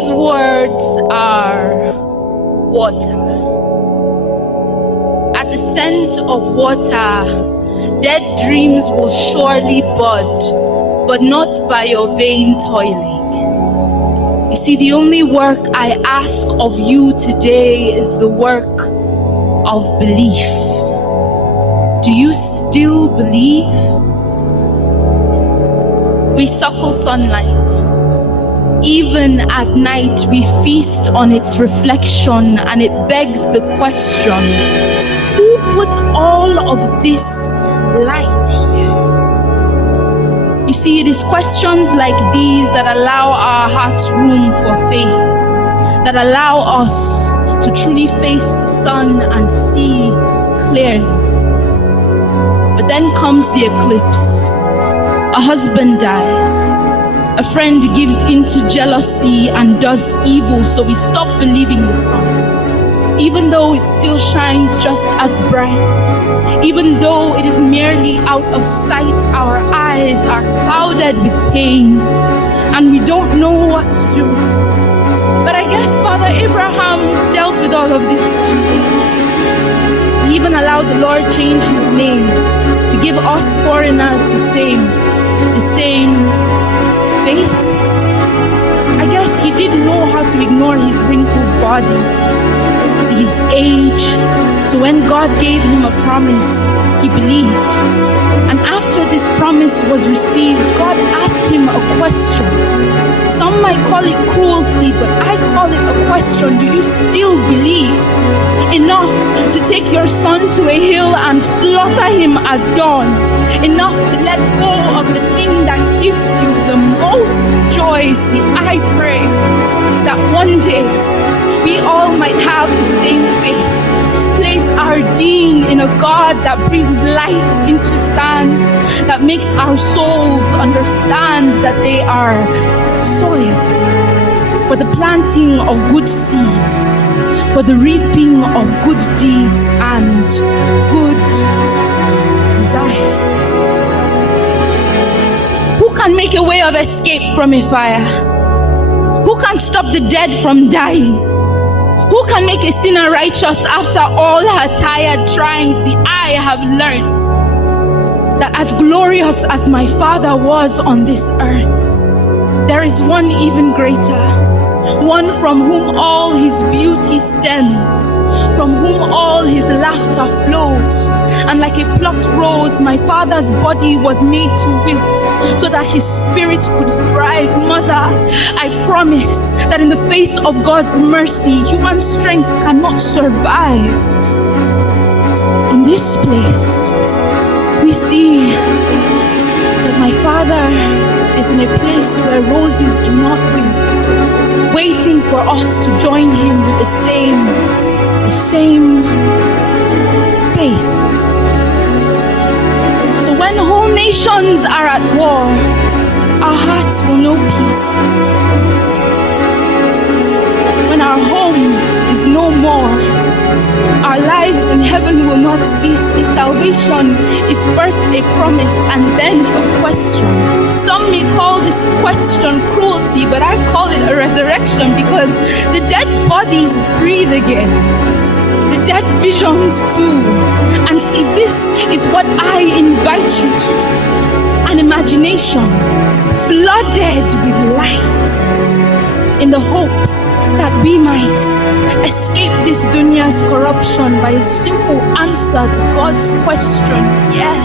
These words are water. At the scent of water, dead dreams will surely bud, but not by your vain toiling. You see, the only work I ask of you today is the work of belief. Do you still believe? We suckle sunlight. Even at night, we feast on its reflection, and it begs the question, who put all of this light here? You see, it is questions like these that allow our hearts room for faith, that allow us to truly face the sun and see clearly. But then comes the eclipse. A husband dies. A friend gives into jealousy and does evil, so we stop believing the sun. Even though it still shines just as bright, even though it is merely out of sight, our eyes are clouded with pain and we don't know what to do. But I guess Father Abraham dealt with all of this too. He even allowed the Lord change his name to give us foreigners the same faith. I guess he didn't know how to ignore his wrinkled body, his age. So when God gave him a promise, he believed. And after this promise was received, God asked him a question. Some might call it cruelty, but I call it a question. Do you still believe enough to take your son to a hill and slaughter him at dawn? Enough to let go of the thing that gives you the most joy? See, I pray that one day we all might have the same faith. Place our being in a God that breathes life into sand, that makes our souls understand that they are soil for the planting of good seeds, for the reaping of good deeds and good desires. Who can make a way of escape from a fire? Who can stop the dead from dying? Who can make a sinner righteous after all her tired trying? See, I have learned that as glorious as my Father was on this earth, there is one even greater, one from whom all his beauty stems, from whom all his laughter flows. And like a plucked rose, my Father's body was made to wilt so that his spirit could thrive. Mother, I promise that in the face of God's mercy, human strength cannot survive. In this place, we see that my Father is in a place where roses do not wilt, waiting for us to join him with the same faith. So when whole nations are at war, our hearts will know peace. When our home is no more, our lives in heaven will not cease. See, salvation is first a promise and then a question. Some may call this question cruelty, but I call it a resurrection, because the dead bodies breathe again. The dead visions too. And see, this is what I invite you to. An imagination flooded with light, in the hopes that we might escape this dunya's corruption by a simple answer to God's question. Yeah,